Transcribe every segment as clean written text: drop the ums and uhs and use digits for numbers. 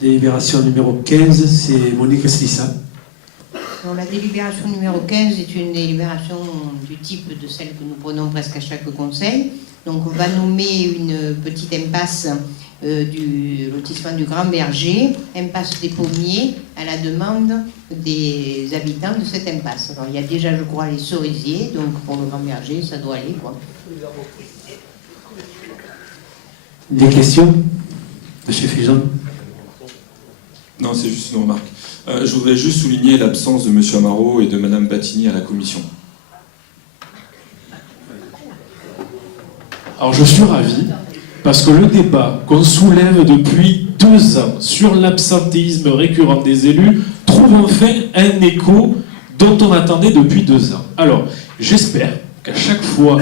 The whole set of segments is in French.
Délibération numéro 15, c'est Monique Slissa. Alors, la délibération numéro 15 est une délibération du type de celle que nous prenons presque à chaque conseil. Donc on va nommer une petite impasse du lotissement du Grand Berger, impasse des Pommiers, à la demande des habitants de cette impasse. Alors il y a déjà, je crois, les cerisiers, donc pour le Grand Berger, ça doit aller, quoi. Des questions? Monsieur Figeon? Non, c'est juste une remarque. Je voudrais juste souligner l'absence de M. Amaro et de Mme Battini à la commission. Alors je suis ravi, parce que le débat qu'on soulève depuis 2 ans sur l'absentéisme récurrent des élus trouve enfin un écho dont on attendait depuis 2 ans. Alors, j'espère qu'à chaque fois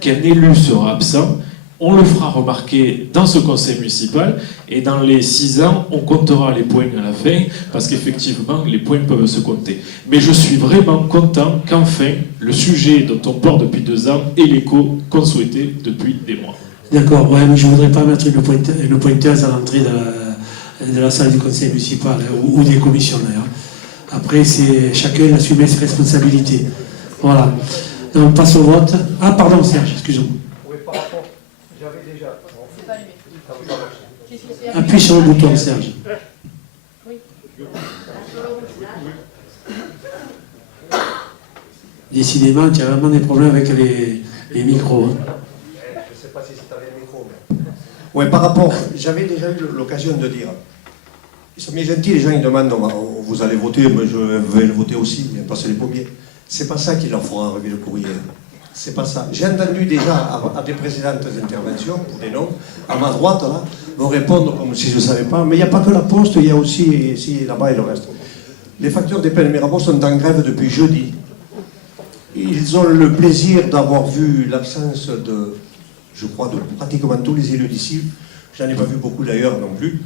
qu'un élu sera absent, on le fera remarquer dans ce conseil municipal, et dans les 6 ans, on comptera les points à la fin, parce qu'effectivement, les points peuvent se compter. Mais je suis vraiment content qu'enfin, le sujet dont on porte depuis 2 ans ait l'écho qu'on souhaitait depuis des mois. D'accord, ouais, mais je ne voudrais pas mettre une pointeuse à l'entrée de la salle du conseil municipal, ou des commissions d'ailleurs. Après, c'est chacun assumer ses responsabilités. Voilà. Donc, on passe au vote. Ah, pardon, Serge, excusez-moi. Appuie sur le bouton, Serge. Décidément, tu as vraiment des problèmes avec les micros. Hein. Je ne sais pas si c'est avec le micro. Mais... Oui, par rapport, j'avais déjà eu l'occasion de dire. Ils sont bien gentils, les gens, ils demandent, vous allez voter, moi je vais le voter aussi, mais passer les pommiers. C'est pas ça qui leur fera arriver le courrier. C'est pas ça. J'ai entendu déjà à des précédentes interventions, pour des noms, à ma droite, là, vont répondre comme si je ne savais pas. Mais il n'y a pas que la poste, il y a aussi ici, là-bas et le reste. Les facteurs des peines Mirabeau sont en grève depuis jeudi. Ils ont le plaisir d'avoir vu l'absence de, je crois, de pratiquement tous les élus d'ici. J'en ai pas vu beaucoup d'ailleurs non plus.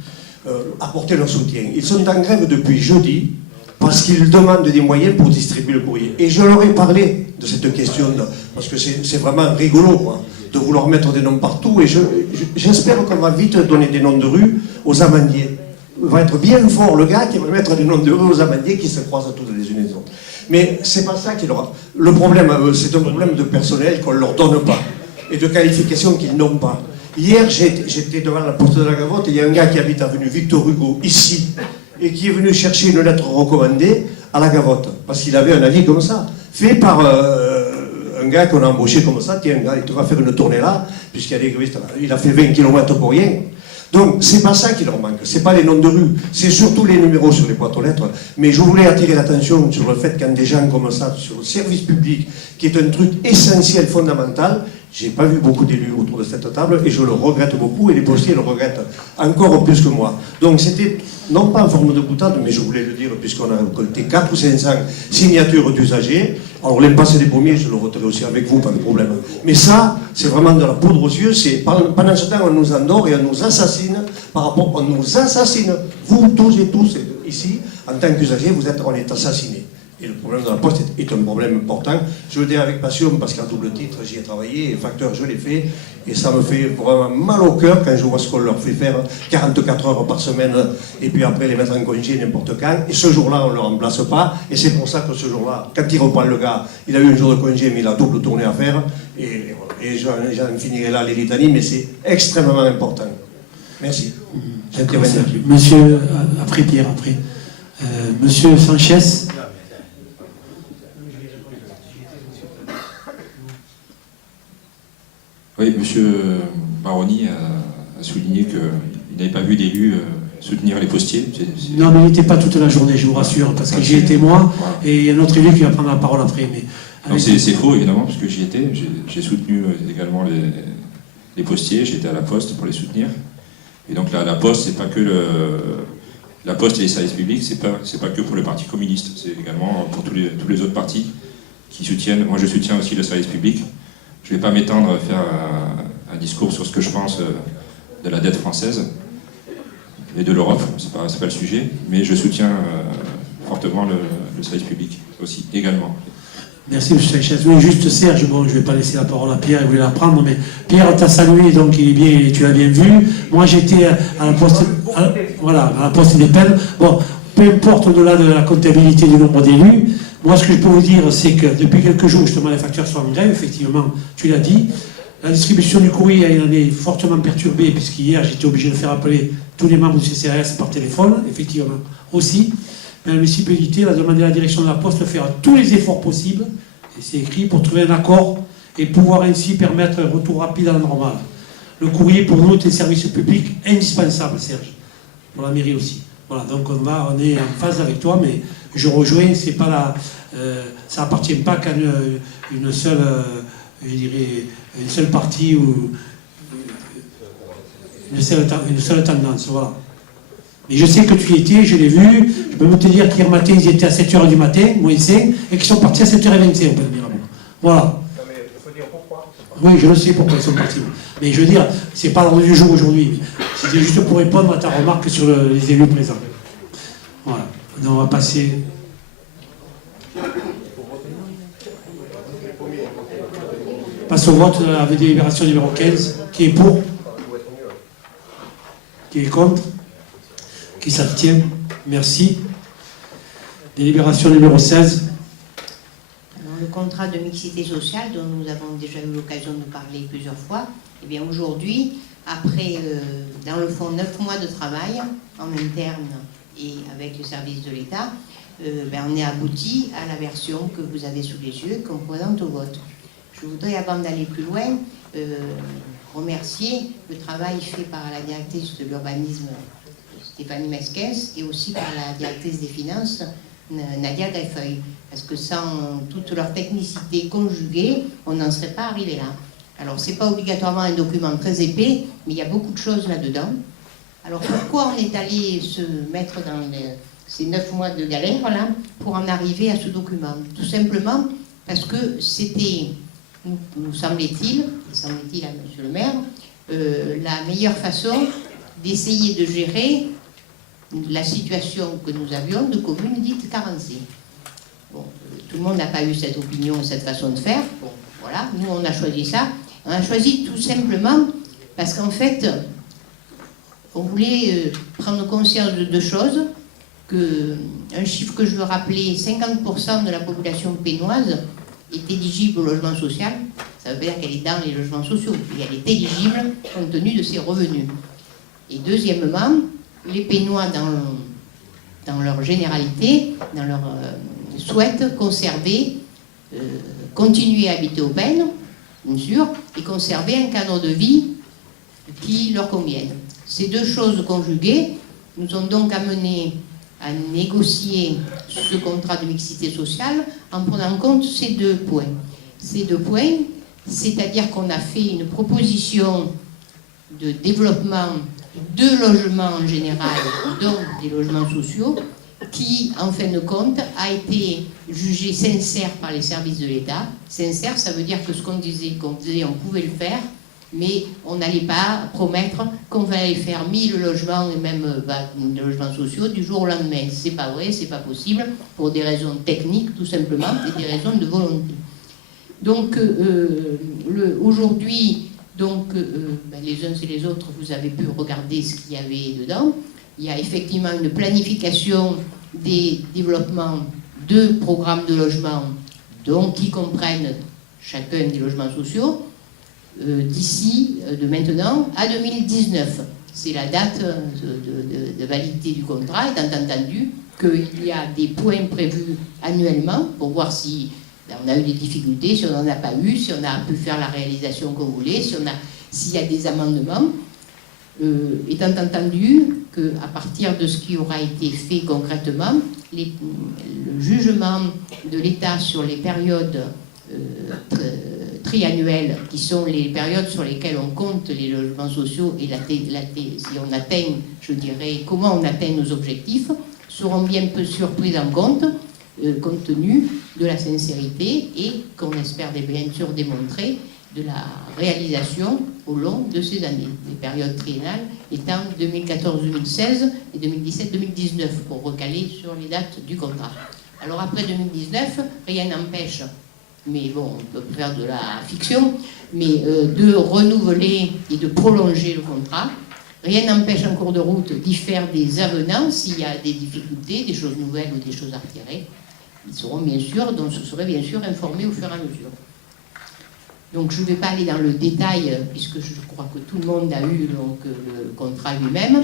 Apporter leur soutien. Ils sont en grève depuis jeudi parce qu'ils demandent des moyens pour distribuer le courrier. Et je leur ai parlé de cette question, parce que c'est vraiment rigolo, quoi, de vouloir mettre des noms partout. Et j'espère qu'on va vite donner des noms de rue aux amandiers. Il va être bien fort le gars qui va mettre des noms de rue aux amandiers qui se croisent tous les unes les autres. Mais c'est pas ça qu'il aura. Le problème, c'est un problème de personnel qu'on ne leur donne pas et de qualification qu'ils n'ont pas. Hier, j'étais devant la porte de la Gavotte et il y a un gars qui habite avenue Victor Hugo, ici, et qui est venu chercher une lettre recommandée à la Gavotte, parce qu'il avait un avis comme ça, fait par un gars qu'on a embauché comme ça. Tiens, gars, il te va faire une tournée là, puisqu'il y a des grévistes là. Il a fait 20 km pour rien. Donc, c'est pas ça qui leur manque, c'est pas les noms de rue, c'est surtout les numéros sur les boîtes aux lettres. Mais je voulais attirer l'attention sur le fait quand des gens comme ça, sur le service public, qui est un truc essentiel, fondamental, j'ai pas vu beaucoup d'élus autour de cette table, et je le regrette beaucoup, et les postiers le regrettent encore plus que moi. Donc, c'était, non pas en forme de boutade, mais je voulais le dire, puisqu'on a récolté 400 ou 500 signatures d'usagers. Alors, l'impasse des pommiers, je le retirerai aussi avec vous, pas de problème. Mais ça, c'est vraiment de la poudre aux yeux. Pendant ce temps, on nous endort et on nous assassine. On nous assassine. Vous, tous et tous, ici, en tant qu'usagers, on est assassinés. Et le problème de la poste est un problème important. Je le dis avec passion parce qu'à double titre, j'y ai travaillé, et facteur, je l'ai fait. Et ça me fait vraiment mal au cœur quand je vois ce qu'on leur fait faire, 44 heures par semaine, et puis après les mettre en congé n'importe quand. Et ce jour-là, on ne le remplace pas. Et c'est pour ça que ce jour-là, quand il reprend le gars, il a eu un jour de congé, mais il a double tournée à faire. Et j'en finirai là les litanies, mais c'est extrêmement important. Merci. Monsieur, après Pierre, après. Monsieur Sanchez. Oui, M. Maroni a souligné qu'il n'avait pas vu d'élus soutenir les postiers. Non, mais il n'était pas toute la journée, je vous rassure, parce que j'y étais moi, et il y a un autre élu qui va prendre la parole après. Mais c'est faux, évidemment, parce que j'y étais. J'ai soutenu également les postiers, j'étais à la Poste pour les soutenir. Et donc la Poste, c'est pas que la Poste et les services publics, c'est pas que pour le Parti communiste, c'est également pour tous les autres partis qui soutiennent. Moi, je soutiens aussi le service public. Je ne vais pas m'étendre à faire un discours sur ce que je pense de la dette française et de l'Europe, c'est pas le sujet, mais je soutiens fortement le service public aussi, également. Merci, M. Sanchez. Oui, juste Serge, bon, je ne vais pas laisser la parole à Pierre, il voulait la prendre, mais Pierre t'a salué, donc il est bien, tu l'as bien vu. Moi, j'étais à la poste, à la poste des peines. Bon, peu importe au-delà de la comptabilité du nombre d'élus, moi, ce que je peux vous dire, c'est que depuis quelques jours, justement, les facteurs sont en grève, effectivement, tu l'as dit. La distribution du courrier, elle en est fortement perturbée, puisqu'hier, j'étais obligé de faire appeler tous les membres du CCAS par téléphone, effectivement, aussi. Mais la municipalité a demandé à la direction de la Poste de faire tous les efforts possibles, et c'est écrit, pour trouver un accord et pouvoir ainsi permettre un retour rapide à la normale. Le courrier, pour nous, est un service public indispensable, Serge, pour la mairie aussi. Voilà, donc on est en phase avec toi, mais je rejoins, c'est pas ça appartient pas qu'à une seule, je dirais, une seule partie ou une seule tendance, voilà. Mais je sais que tu y étais, je l'ai vu, je peux même te dire qu'hier matin, ils étaient à 7h du matin, moins 5, et qu'ils sont partis à 7h25, on peut le dire. Voilà. Non, mais il faut dire pourquoi. Oui, je le sais pourquoi ils sont partis. Mais je veux dire, c'est pas l'ordre du jour aujourd'hui. C'était juste pour répondre à ta remarque sur les élus présents. Voilà. Donc on va passer. Passe au vote avec délibération numéro 15. Qui est pour? Qui est contre? Qui s'abstient? Merci. Délibération numéro 16. Dans le contrat de mixité sociale dont nous avons déjà eu l'occasion de parler plusieurs fois, eh bien aujourd'hui, après, dans le fond, 9 mois de travail en interne et avec le service de l'État, on est abouti à la version que vous avez sous les yeux, qu'on présente au vote. Je voudrais, avant d'aller plus loin, remercier le travail fait par la directrice de l'urbanisme, Stéphanie Mesquès, et aussi par la directrice des finances, Nadia Greffeuil, parce que sans toute leur technicité conjuguée, on n'en serait pas arrivé là. Alors, ce n'est pas obligatoirement un document très épais, mais il y a beaucoup de choses là-dedans. Alors, pourquoi on est allé se mettre dans ces 9 mois de galère, là, pour en arriver à ce document? Tout simplement parce que c'était, nous semblait-il à Monsieur le maire, la meilleure façon d'essayer de gérer la situation que nous avions de communes dites carencées. Bon, tout le monde n'a pas eu cette opinion et cette façon de faire. Bon, voilà, nous on a choisi ça. On a choisi tout simplement parce qu'en fait, on voulait prendre conscience de deux choses. Un chiffre que je veux rappeler, 50% de la population pénoise est éligible au logement social. Ça veut dire qu'elle est dans les logements sociaux et elle est éligible compte tenu de ses revenus. Et deuxièmement, les Pénois, dans leur généralité, souhaitent conserver, continuer à habiter au Pen, bien sûr, et conserver un cadre de vie qui leur convienne. Ces deux choses conjuguées nous ont donc amenés à négocier ce contrat de mixité sociale en prenant en compte ces deux points. Ces deux points, c'est-à-dire qu'on a fait une proposition de développement de logements en général, donc des logements sociaux, qui, en fin de compte, a été jugé sincère par les services de l'État. Sincère, ça veut dire que ce qu'on disait, on pouvait le faire, mais on n'allait pas promettre qu'on allait faire 1000 logements et même des logements sociaux du jour au lendemain. C'est pas vrai, c'est pas possible, pour des raisons techniques, tout simplement, et des raisons de volonté. Donc, aujourd'hui, les uns et les autres, vous avez pu regarder ce qu'il y avait dedans. Il y a effectivement une planification des développements de programmes de logement, donc qui comprennent chacun des logements sociaux, d'ici, de maintenant, à 2019. C'est la date de validité du contrat, étant entendu qu'il y a des points prévus annuellement pour voir si on a eu des difficultés, si on n'en a pas eu, si on a pu faire la réalisation qu'on voulait, s'il y a des amendements, étant entendu qu'à partir de ce qui aura été fait concrètement, le jugement de l'État sur les périodes triannuelles, qui sont les périodes sur lesquelles on compte les logements sociaux et si on atteint, je dirais, comment on atteint nos objectifs, seront bien peu surpris en compte tenu de la sincérité et qu'on espère bien sûr démontrer de la réalisation au long de ces années, les périodes triennales étant 2014-2016 et 2017-2019 pour recaler sur les dates du contrat. Alors après 2019, rien n'empêche mais bon, on peut faire de la fiction, mais de renouveler et de prolonger le contrat. Rien n'empêche en cours de route d'y faire des avenants s'il y a des difficultés, des choses nouvelles ou des choses à retirer. Ils seront bien sûr, donc ce serait bien sûr informés au fur et à mesure. Donc je ne vais pas aller dans le détail, puisque je crois que tout le monde a eu donc, le contrat lui-même.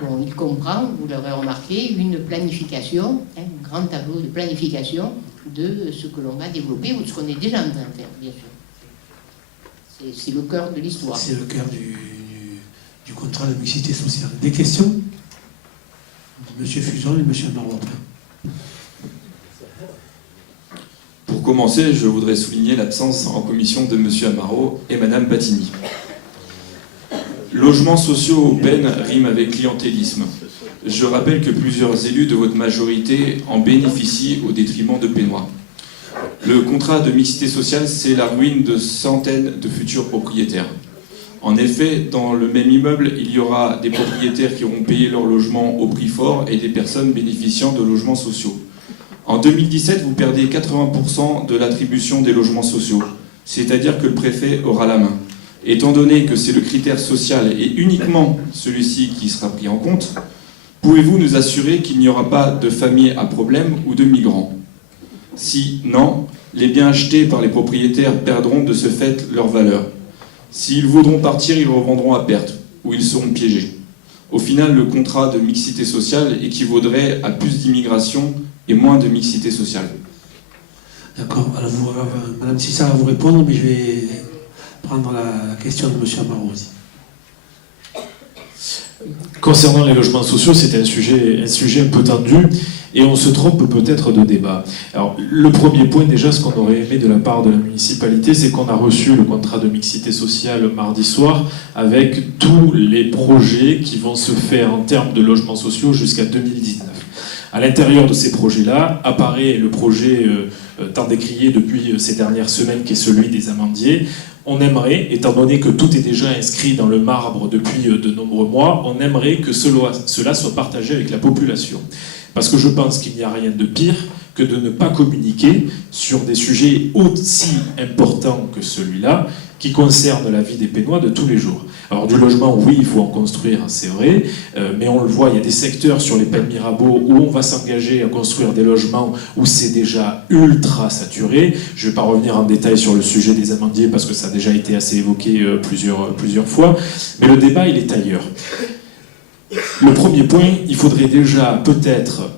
Bon, il comprend, vous l'aurez remarqué, une planification, un grand tableau de planification de ce que l'on va développer ou de ce qu'on est déjà en train de faire, bien sûr. C'est le cœur de l'histoire. C'est le cœur du contrat de mixité sociale. Des questions? Monsieur Fuson et Monsieur Marot. Pour commencer, je voudrais souligner l'absence en commission de M. Amaro et Mme Battini. Logements sociaux aux peines rime avec clientélisme. Je rappelle que plusieurs élus de votre majorité en bénéficient au détriment de Pénois. Le contrat de mixité sociale, c'est la ruine de centaines de futurs propriétaires. En effet, dans le même immeuble, il y aura des propriétaires qui auront payé leur logement au prix fort et des personnes bénéficiant de logements sociaux. En 2017, vous perdez 80% de l'attribution des logements sociaux, c'est-à-dire que le préfet aura la main. Étant donné que c'est le critère social et uniquement celui-ci qui sera pris en compte, pouvez-vous nous assurer qu'il n'y aura pas de familles à problème ou de migrants? Si non, les biens achetés par les propriétaires perdront de ce fait leur valeur. S'ils voudront partir, ils revendront à perte ou ils seront piégés. Au final, le contrat de mixité sociale équivaudrait à plus d'immigration et moins de mixité sociale. D'accord. Alors, Madame Sissa va vous répondre, mais je vais prendre la question de M. Amaro aussi. Concernant les logements sociaux, c'est un sujet un peu tendu et on se trompe peut-être de débat. Alors, le premier point, déjà, ce qu'on aurait aimé de la part de la municipalité, c'est qu'on a reçu le contrat de mixité sociale mardi soir avec tous les projets qui vont se faire en termes de logements sociaux jusqu'à 2019. À l'intérieur de ces projets-là apparaît le projet tant décrié depuis ces dernières semaines, qui est celui des amandiers. On aimerait, étant donné que tout est déjà inscrit dans le marbre depuis de nombreux mois, on aimerait que cela soit partagé avec la population. Parce que je pense qu'il n'y a rien de pire que de ne pas communiquer sur des sujets aussi importants que celui-là, qui concernent la vie des Pénois de tous les jours. Alors du logement, oui, il faut en construire, c'est vrai, mais on le voit, il y a des secteurs sur les Pennes Mirabeau où on va s'engager à construire des logements où c'est déjà ultra saturé. Je ne vais pas revenir en détail sur le sujet des amandiers parce que ça a déjà été assez évoqué plusieurs fois, mais le débat, il est ailleurs. Le premier point, il faudrait déjà peut-être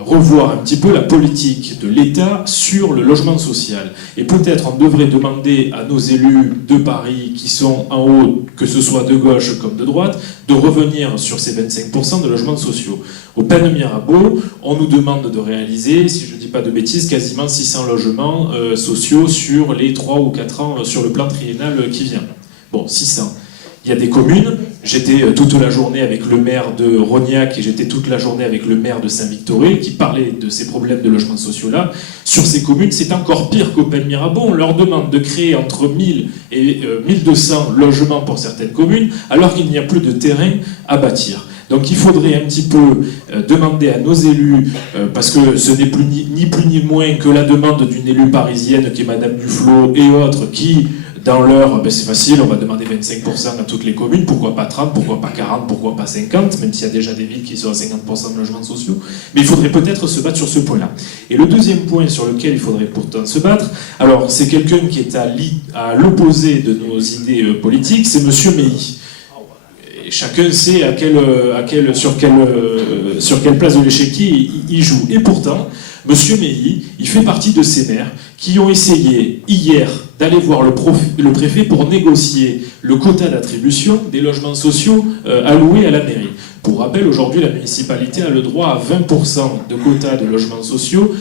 revoir un petit peu la politique de l'État sur le logement social. Et peut-être on devrait demander à nos élus de Paris qui sont en haut, que ce soit de gauche comme de droite, de revenir sur ces 25% de logements sociaux. Au Pennes Mirabeau, on nous demande de réaliser, si je ne dis pas de bêtises, quasiment 600 logements sociaux sur les 3 ou 4 ans sur le plan triennal qui vient. Bon, 600. Il y a des communes, j'étais toute la journée avec le maire de Rognac et j'étais toute la journée avec le maire de Saint-Victoré qui parlait de ces problèmes de logements sociaux là. Sur ces communes, c'est encore pire qu'au Pennes Mirabeau. On leur demande de créer entre 1000 et 1200 logements pour certaines communes alors qu'il n'y a plus de terrain à bâtir. Donc il faudrait un petit peu demander à nos élus, parce que ce n'est plus ni plus ni moins que la demande d'une élue parisienne qui est Madame Duflot et autres qui... Dans l'heure, c'est facile, on va demander 25% à toutes les communes, pourquoi pas 30, pourquoi pas 40, pourquoi pas 50, même s'il y a déjà des villes qui sont à 50% de logements sociaux. Mais il faudrait peut-être se battre sur ce point-là. Et le deuxième point sur lequel il faudrait pourtant se battre, alors c'est quelqu'un qui est à l'opposé de nos idées politiques, c'est M. Meilly. Et chacun sait sur quelle place de l'échiquier il joue. Et pourtant, M. Meilly, il fait partie de ces maires qui ont essayé hier d'aller voir le préfet pour négocier le quota d'attribution des logements sociaux alloués à la mairie. Pour rappel, aujourd'hui, la municipalité a le droit à 20% de quota de logements sociaux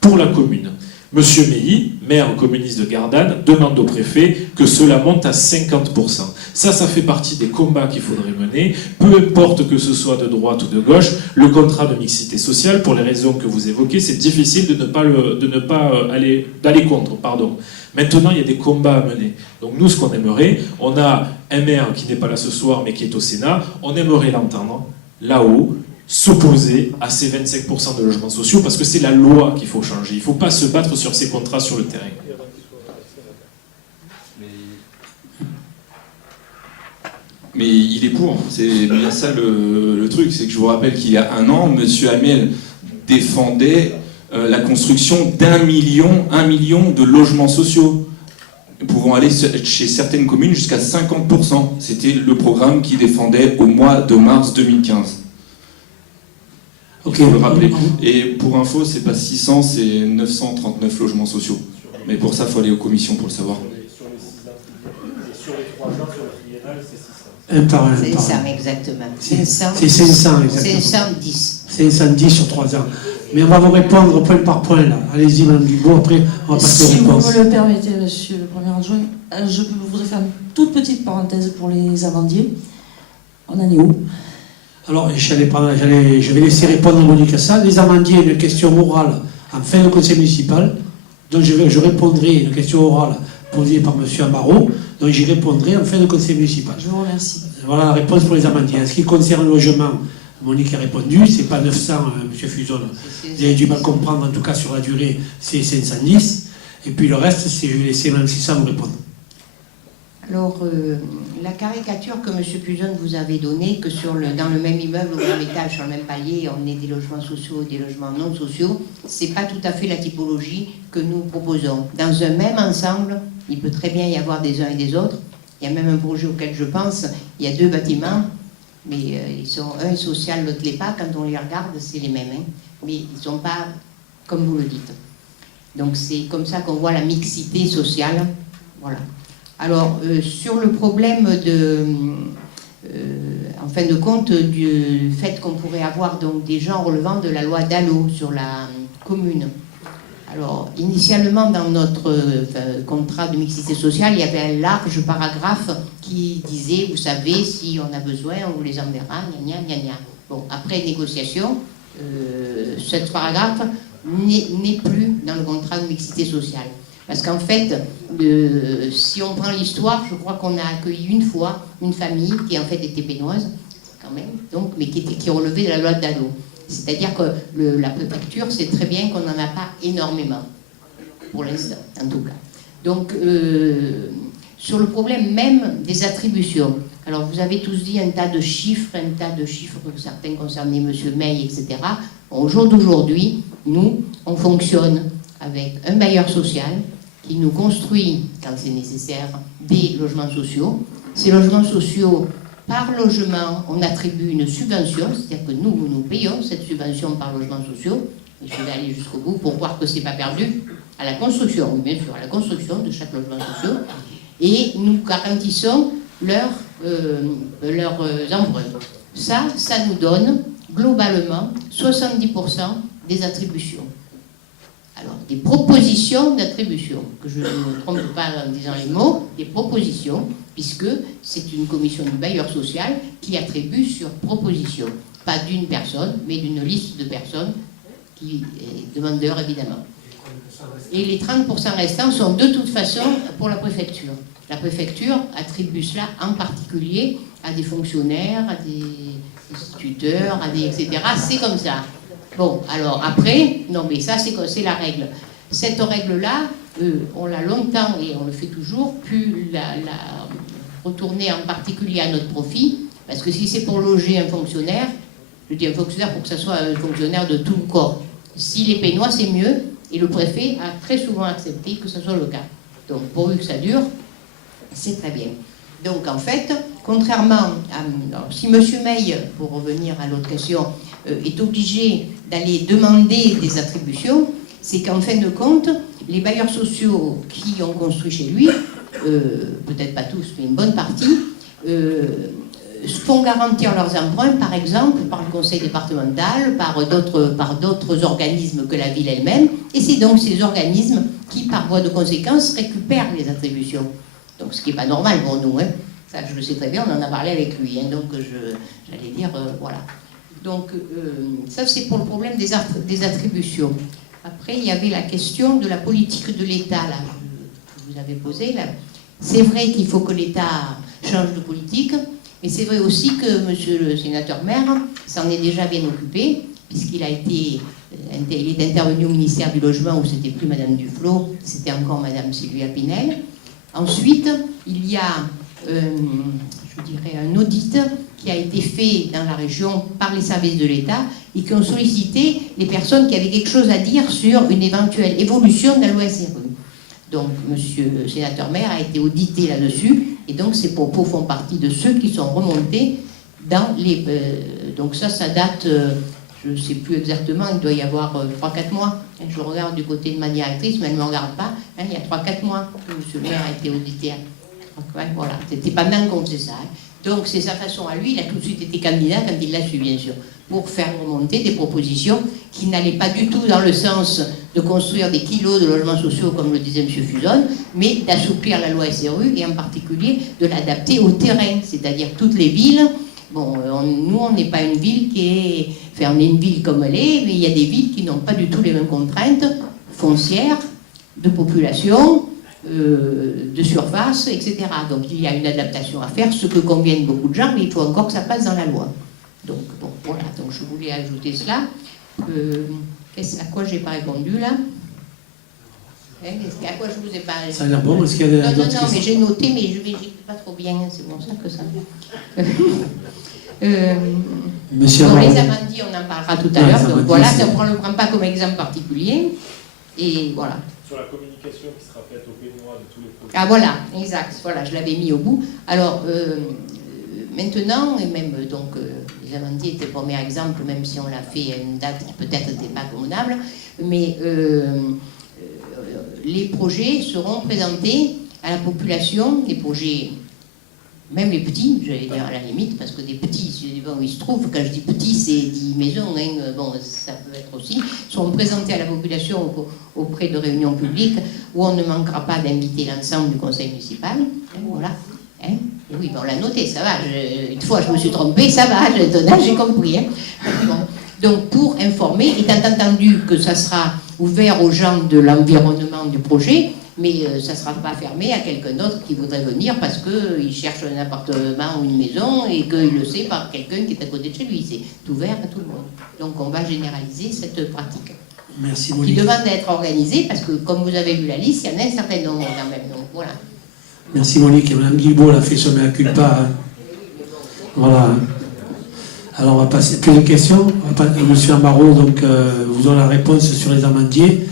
pour la commune. Monsieur Meilly, maire communiste de Gardanne, demande au préfet que cela monte à 50%. Ça fait partie des combats qu'il faudrait mener, peu importe que ce soit de droite ou de gauche. Le contrat de mixité sociale, pour les raisons que vous évoquez, c'est difficile de ne pas aller contre. Maintenant, il y a des combats à mener. Donc nous, ce qu'on aimerait, on a un maire qui n'est pas là ce soir, mais qui est au Sénat, on aimerait l'entendre là-haut, s'opposer à ces 25% de logements sociaux, parce que c'est la loi qu'il faut changer. Il ne faut pas se battre sur ces contrats sur le terrain. Mais il est pour, c'est bien ça le truc, c'est que je vous rappelle qu'il y a un an, M. Amiel défendait la construction d'1 million de logements sociaux, pouvant aller chez certaines communes jusqu'à 50%. C'était le programme qu'il défendait au mois de mars 2015. Ok. Il faut le rappeler. Et pour info, c'est pas 600, c'est 939 logements sociaux. Mais pour ça, il faut aller aux commissions pour le savoir. Sur les 3 ans, sur le triennal, c'est 600. Un par un. C'est par ça, un. exactement. C'est 500, exactement. 510. 510 sur 3 ans. Mais on va vous répondre point par point, là. Allez-y, Mme Dubois, après, on va passer aux Si vous réponses. me le permettez, monsieur le Premier adjoint, je voudrais faire une toute petite parenthèse pour les amandiers. On en est où? Alors, je vais laisser répondre Monique à ça. Les amandiers, une question orale en fin de conseil municipal. Donc, je répondrai une question orale posée par M. Amaro. Donc, j'y répondrai en fin de conseil municipal. Je vous remercie. Voilà la réponse pour les amandiers. En ce qui concerne le logement, Monique a répondu, c'est pas 900, M. Fuson. Vous avez dû mal comprendre, en tout cas sur la durée, c'est 510. Et puis le reste, je vais laisser Mme Sissa vous répondre. Alors, la caricature que M. Puzon vous avait donnée, que dans le même immeuble, au même étage, sur le même palier, on ait des logements sociaux et des logements non sociaux, c'est pas tout à fait la typologie que nous proposons. Dans un même ensemble, il peut très bien y avoir des uns et des autres. Il y a même un projet auquel je pense, il y a 2 bâtiments, mais un est social, l'autre l'est pas. Quand on les regarde, c'est les mêmes, hein. Mais ils ne sont pas comme vous le dites. Donc c'est comme ça qu'on voit la mixité sociale. Voilà. Alors, sur le problème en fin de compte, du fait qu'on pourrait avoir donc des gens relevant de la loi Dallot sur la commune. Alors, initialement, dans notre contrat de mixité sociale, il y avait un large paragraphe qui disait, vous savez, si on a besoin, on vous les enverra, gna gna gna gna. Bon, après négociation, ce paragraphe n'est plus dans le contrat de mixité sociale. Parce qu'en fait, si on prend l'histoire, je crois qu'on a accueilli une fois une famille qui en fait était pénoise, quand même, donc, mais qui relevait de la loi de Dallot. C'est-à-dire que la préfecture sait très bien qu'on n'en a pas énormément, pour l'instant, en tout cas. Donc, sur le problème même des attributions, alors vous avez tous dit un tas de chiffres que certains concernaient M. May, etc. Bon, au jour d'aujourd'hui, nous, on fonctionne avec un bailleur social qui nous construit, quand c'est nécessaire, des logements sociaux. Ces logements sociaux, par logement, on attribue une subvention, c'est-à-dire que nous payons cette subvention par logement sociaux, et je vais aller jusqu'au bout pour voir que ce n'est pas perdu, à la construction, bien sûr, à la construction de chaque logement social, et nous garantissons leurs emprunts. Ça nous donne, globalement, 70% des attributions. Alors, des propositions d'attribution, que je ne me trompe pas en disant les mots, des propositions, puisque c'est une commission du bailleur social qui attribue sur proposition, pas d'une personne, mais d'une liste de personnes qui est demandeur, évidemment. Et les 30% restants sont de toute façon pour la préfecture. La préfecture attribue cela en particulier à des fonctionnaires, à des instituteurs, etc. C'est comme ça. Bon, alors après, non mais ça c'est la règle. Cette règle-là, on l'a longtemps et on le fait toujours, pu la retourner en particulier à notre profit, parce que si c'est pour loger un fonctionnaire, je dis un fonctionnaire pour que ce soit un fonctionnaire de tout le corps. S'il est pénois, c'est mieux, et le préfet a très souvent accepté que ce soit le cas. Donc pourvu que ça dure, c'est très bien. Donc en fait, contrairement à... Alors, si M. May, pour revenir à l'autre question, est obligé d'aller demander des attributions, c'est qu'en fin de compte, les bailleurs sociaux qui ont construit chez lui, peut-être pas tous, mais une bonne partie, font garantir leurs emprunts, par exemple, par le conseil départemental, par d'autres organismes que la ville elle-même, et c'est donc ces organismes qui, par voie de conséquence, récupèrent les attributions. Donc ce qui n'est pas normal pour nous, hein. Ça je le sais très bien, on en a parlé avec lui, hein. Donc j'allais dire, voilà. Donc ça c'est pour le problème des attributions. Après il y avait la question de la politique de l'État, là, que vous avez posée, là. C'est vrai qu'il faut que l'État change de politique, mais c'est vrai aussi que monsieur le sénateur maire s'en est déjà bien occupé, puisqu'il il est intervenu au ministère du Logement où c'était plus Madame Duflot, c'était encore Madame Sylvia Pinel. Ensuite, il y a, je dirais, un audit audit qui a été fait dans la région par les services de l'État et qui ont sollicité les personnes qui avaient quelque chose à dire sur une éventuelle évolution de la loi SRU. Donc, monsieur le sénateur maire a été audité là-dessus, et donc ces propos font partie de ceux qui sont remontés dans les... donc ça date, je ne sais plus exactement, il doit y avoir 3-4 mois. Je regarde du côté de ma directrice, mais elle ne me regarde pas. Il y a 3-4 mois que monsieur le maire a été audité. Voilà, c'était pendant qu'on faisait ça. Donc c'est sa façon à lui, il a tout de suite été candidat quand il l'a su, bien sûr, pour faire remonter des propositions qui n'allaient pas du tout dans le sens de construire des kilos de logements sociaux, comme le disait M. Fuson, mais d'assouplir la loi SRU et en particulier de l'adapter au terrain, c'est-à-dire toutes les villes. Bon, nous, on n'est pas une ville qui est... Enfin, on est une ville comme elle est, mais il y a des villes qui n'ont pas du tout les mêmes contraintes foncières, de population, de surface, etc. Donc il y a une adaptation à faire, ce que conviennent beaucoup de gens, mais il faut encore que ça passe dans la loi. Donc bon, voilà, donc je voulais ajouter cela. À quoi j'ai pas répondu là? À quoi je vous ai pas... Ça a l'air bon, est-ce qu'il y a d'autres questions? Non, mais j'ai noté, mais je n'écoute pas trop bien, c'est pour ça que ça... Monsieur bon, Amaro. les amandiers, on en parlera tout à l'heure, donc voilà, on ne le prend pas comme exemple particulier, et voilà. Sur la communication qui sera faite au Pénois de tous les projets. Ah voilà, exact, voilà, je l'avais mis au bout. Alors, maintenant, et même donc, les amandiers étaient le premier exemple, même si on l'a fait à une date qui peut-être n'était pas convenable, mais les projets seront présentés à la population, les projets, même les petits, j'allais dire à la limite, parce que des petits, bon, il se trouve, quand je dis petits, c'est 10 maisons, hein, bon, ça peut être aussi, seront présentés à la population auprès de réunions publiques, où on ne manquera pas d'inviter l'ensemble du conseil municipal, hein, voilà. Hein, et oui, ben on l'a noté, ça va, une fois je me suis trompée, ça va, j'ai compris. Hein. Bon. Donc pour informer, étant entendu que ça sera ouvert aux gens de l'environnement du projet, mais ça ne sera pas fermé à quelqu'un d'autre qui voudrait venir parce qu'il cherche un appartement ou une maison et qu'il le sait par quelqu'un qui est à côté de chez lui. C'est ouvert à tout le monde. Donc on va généraliser cette pratique. Merci Qui Monique. demande d'être organisée parce que comme vous avez vu la liste, il y en a un certain nombre quand même. Donc voilà. Merci Monique. Et Mme Guilbault a fait son mea culpa. Hein. Voilà. Alors on va passer. Plus de questions. Monsieur Amaro, donc vous donnez la réponse sur les amandiers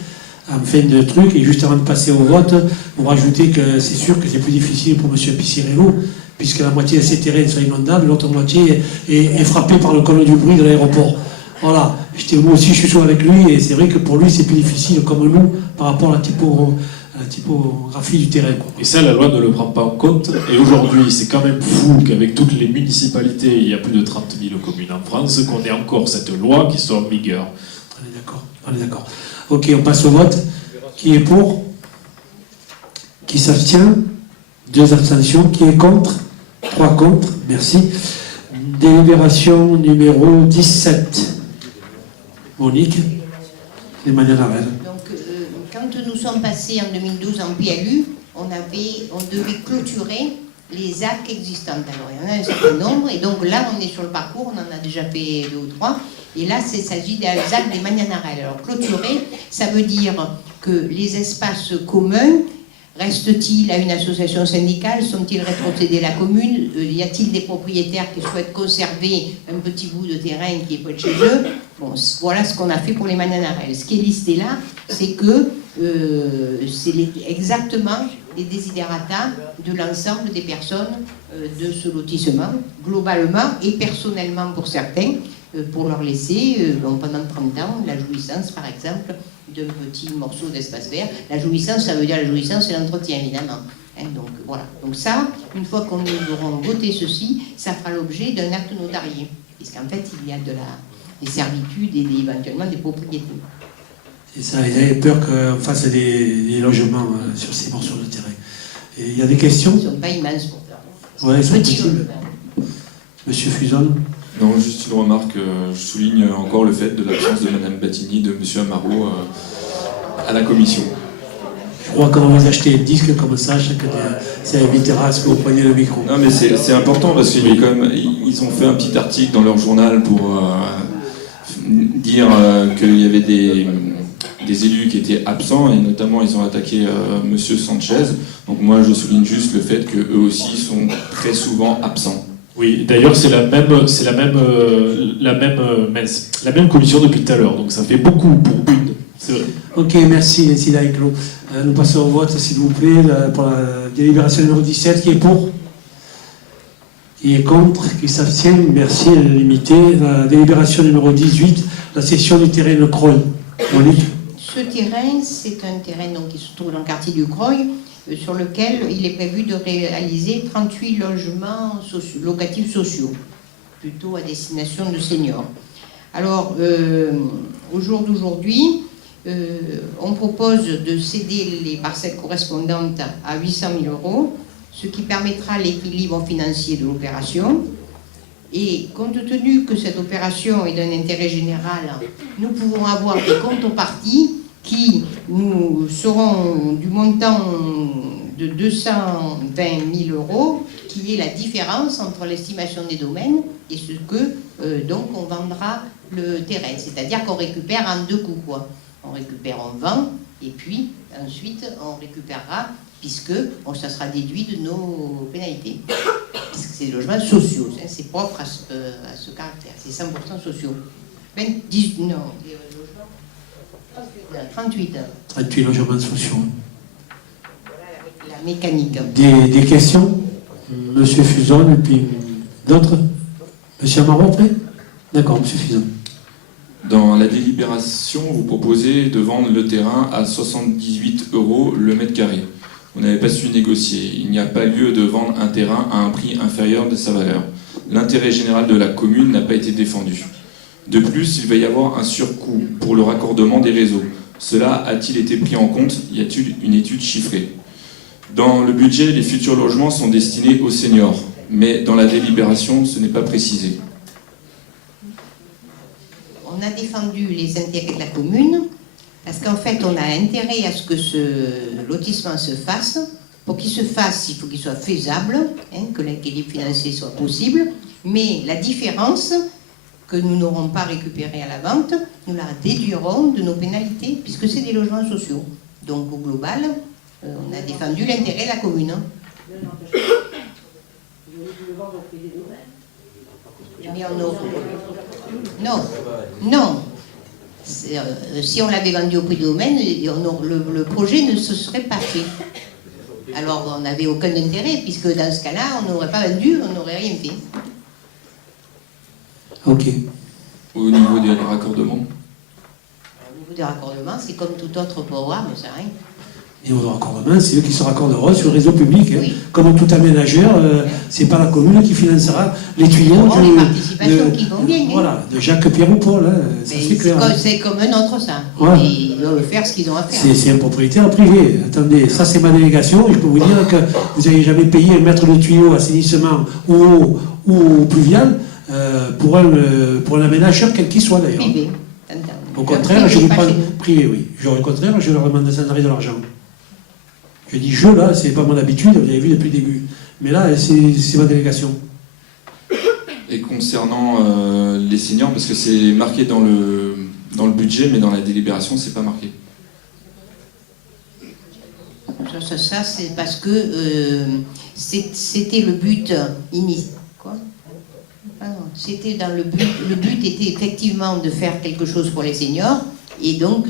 en fin de truc. Et juste avant de passer au vote, vous rajoutez que c'est sûr que c'est plus difficile pour monsieur Pissirello, puisque la moitié de ces terrains sont inondables, l'autre moitié est frappée par le cône du bruit de l'aéroport. Voilà. Moi aussi je suis chaud avec lui et c'est vrai que pour lui c'est plus difficile comme nous par rapport à la typographie du terrain. Quoi. Et ça, la loi ne le prend pas en compte. Et aujourd'hui, c'est quand même fou qu'avec toutes les municipalités, il y a plus de 30 000 communes en France, qu'on ait encore cette loi qui soit en vigueur. On est d'accord. Ok, on passe au vote. Qui est pour? Qui s'abstient? 2 abstentions. Qui est contre? 3 contre. Merci. Délibération numéro 17. Monique, les Manianarelles. Donc, quand nous sommes passés en 2012 en PLU, on devait clôturer les ZAC existantes. Alors, il y en a un certain nombre, et donc là, on est sur le parcours, on en a déjà fait 2 ou 3, et là, il s'agit des ZAC des Manianarelles. Alors, clôturer, ça veut dire que les espaces communs restent-ils à une association syndicale? Sont-ils rétrocédés à la commune? Y a-t-il des propriétaires qui souhaitent conserver un petit bout de terrain qui est près de chez eux? Bon, voilà ce qu'on a fait pour les Manianarelles. Ce qui est listé là, c'est que c'est exactement les desiderata de l'ensemble des personnes de ce lotissement, globalement et personnellement pour certains, pour leur laisser pendant 30 ans la jouissance, par exemple, d'un petit morceau d'espace vert. La jouissance, ça veut dire la jouissance et l'entretien, évidemment. Hein, donc voilà. Donc ça, une fois qu'on aura voté ceci, ça fera l'objet d'un acte notarié. Puisqu'en fait, il y a des servitudes et éventuellement des propriétés. C'est ça, ils avaient peur qu'on fasse des logements sur ces morceaux de terrain. Et il y a des questions? Ils ne sont pas immenses pour ça. Oui, ils sont Petits petits. logements. Monsieur Fuson? Non, juste une remarque. Je souligne encore le fait de l'absence de Madame Battini, de Monsieur Amaro à la commission. Je crois qu'on va vous acheter un disque comme ça, ça évitera à ce que vous preniez le micro. Non, mais c'est important parce qu'ils ont fait un petit article dans leur journal pour dire qu'il y avait des élus qui étaient absents et notamment ils ont attaqué Monsieur Sanchez. Donc moi je souligne juste le fait qu'eux aussi sont très souvent absents. Oui, d'ailleurs, c'est la même commission depuis tout à l'heure, donc ça fait beaucoup pour une. C'est vrai. Ok, merci, Nancy Daïclo. Nous passons au vote, s'il vous plaît, pour la délibération numéro 17, qui est pour? Qui est contre? Qui s'abstient? Merci, elle est limitée. La délibération numéro 18, la cession du terrain de Croy. Monique? Ce terrain, c'est un terrain donc, qui se trouve dans le quartier du Croy, sur lequel il est prévu de réaliser 38 logements locatifs sociaux, plutôt à destination de seniors. Alors, au jour d'aujourd'hui, on propose de céder les parcelles correspondantes à 800 000 €, ce qui permettra l'équilibre financier de l'opération. Et compte tenu que cette opération est d'un intérêt général, nous pouvons avoir des contreparties qui nous seront du montant de 220 000 €, qui est la différence entre l'estimation des domaines et ce que donc on vendra le terrain. C'est-à-dire qu'on récupère en deux coups, quoi. On récupère, on vend, et puis ensuite on récupérera, puisque ça sera déduit de nos pénalités. Parce que c'est des logements sociaux, hein, c'est propre à ce caractère, c'est 100% sociaux. 38. 38 logements sociaux. La mécanique. Des questions? Monsieur Fuson, et puis d'autres? Monsieur Amaro, après? D'accord, monsieur Fuson. Dans la délibération, vous proposez de vendre le terrain à 78 € le mètre carré. Vous n'avez pas su négocier. Il n'y a pas lieu de vendre un terrain à un prix inférieur de sa valeur. L'intérêt général de la commune n'a pas été défendu. De plus, il va y avoir un surcoût pour le raccordement des réseaux. Cela a-t-il été pris en compte? Y a-t-il une étude chiffrée? Dans le budget, les futurs logements sont destinés aux seniors, mais dans la délibération, ce n'est pas précisé. On a défendu les intérêts de la commune, parce qu'en fait, on a intérêt à ce que ce lotissement se fasse. Pour qu'il se fasse, il faut qu'il soit faisable, hein, que l'équilibre financier soit possible, mais la différence que nous n'aurons pas récupérée à la vente, nous la déduirons de nos pénalités, puisque c'est des logements sociaux. Donc au global, on a défendu l'intérêt de la commune. Mais on aura... Non. Si on l'avait vendu au prix de domaine, le projet ne se serait pas fait. Alors on n'avait aucun intérêt, puisque dans ce cas-là, on n'aurait pas vendu, on n'aurait rien fait. Ok. Au niveau des raccordements? Au niveau des raccordements, c'est comme tout autre programme, c'est rien. Et au raccordement, c'est eux qui se raccorderont sur le réseau public. Hein. Oui. Comme tout aménageur, c'est pas la commune qui financera les tuyaux les participations qui vont bien. Voilà, de Jacques Pierre ou Paul, hein, ça c'est clair. C'est comme un autre, ça. Ouais. Ils doivent faire ce qu'ils ont à faire. C'est un propriétaire privé. Attendez, ça c'est ma délégation, et je peux vous dire que vous n'avez jamais payé un mètre de tuyau, assainissement ou pluvial pour un aménageur, quel qu'il soit d'ailleurs. Privé. Au contraire, je lui prends privé, oui. Au contraire, je leur demande de s'en de l'argent. Je dis je, là, c'est pas mon habitude, vous avez vu depuis le début. Mais là, c'est ma délégation. Et concernant les seniors, parce que c'est marqué dans le budget, mais dans la délibération, c'est pas marqué. Ça c'est parce que c'était le but initial. Quoi? Ah non, c'était dans le but. Le but était effectivement de faire quelque chose pour les seniors. Et donc,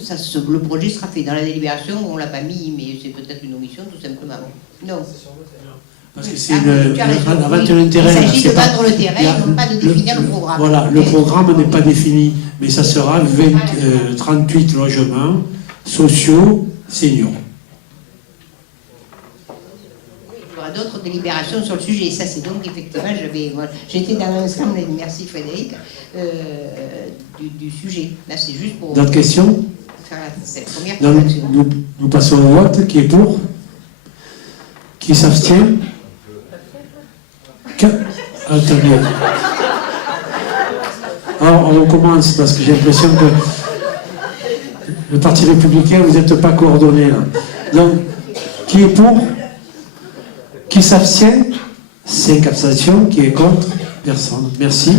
le projet sera fait dans la délibération, on ne l'a pas mis, mais c'est peut-être une omission, tout simplement. Non. Parce que c'est la vente de terrain. Il s'agit de vendre le terrain, et non pas de définir le programme. Voilà, le programme n'est pas défini, mais ça sera 38 logements sociaux seniors. Il y aura d'autres délibérations sur le sujet. Ça, c'est donc effectivement, j'étais dans l'ensemble, merci Frédéric, du sujet. Là, c'est juste pour... D'autres questions? Faire cette première Donc, correction. nous passons au vote. Qui est pour? Qui s'abstient? Attendez. Alors, on recommence parce que j'ai l'impression que le Parti républicain, vous n'êtes pas coordonnés là. Donc, qui est pour? Qui s'abstient? 5 abstentions. Qui est contre? Personne. Merci.